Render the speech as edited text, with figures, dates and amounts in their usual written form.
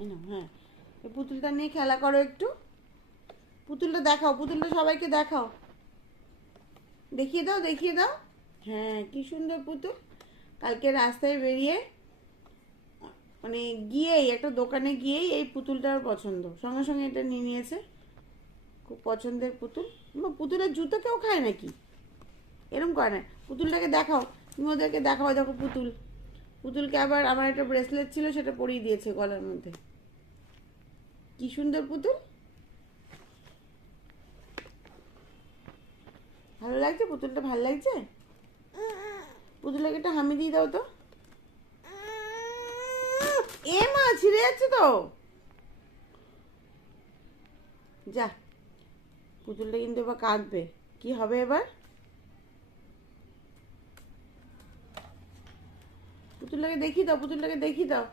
এই নাও, হ্যাঁ, এই পুতুলটা নিয়ে খেলা করো একটু। পুতুলটা দেখাও, পুতুলটা সবাইকে দেখাও, দেখিয়ে দাও, দেখিয়ে দাও। হ্যাঁ, কি সুন্দর পুতুল। কালকে রাস্তায় বেরিয়ে মানে গিয়েই একটা দোকানে গিয়েই এই পুতুলটার পছন্দ, সঙ্গে সঙ্গে এটা নিয়ে নিয়েছে। খুব পছন্দের পুতুল। পুতুলের জুতো কেউ খায় নাকি? এরম করে না। পুতুলটাকে দেখাও, তুমি ওদেরকে দেখাও, দেখো পুতুল। পুতুলকে আবার আমার একটা ব্রেসলেট ছিল, সেটা পরিয়ে দিয়েছে গলার মধ্যে। কি সুন্দর পুতুল। ভালো লাগছে পুতুলটা, ভালো লাগছে। পুতুলটাকে একটা হামি দিয়ে দাও তো। এ মা, ছিঁড়ে যাচ্ছে তো। যা, পুতুলটা কিন্তু এবার কাঁদবে। কি হবে এবার? পুতুলটাকে দেখিয়ে দাও, পুতুলটাকে দেখিয়ে দাও।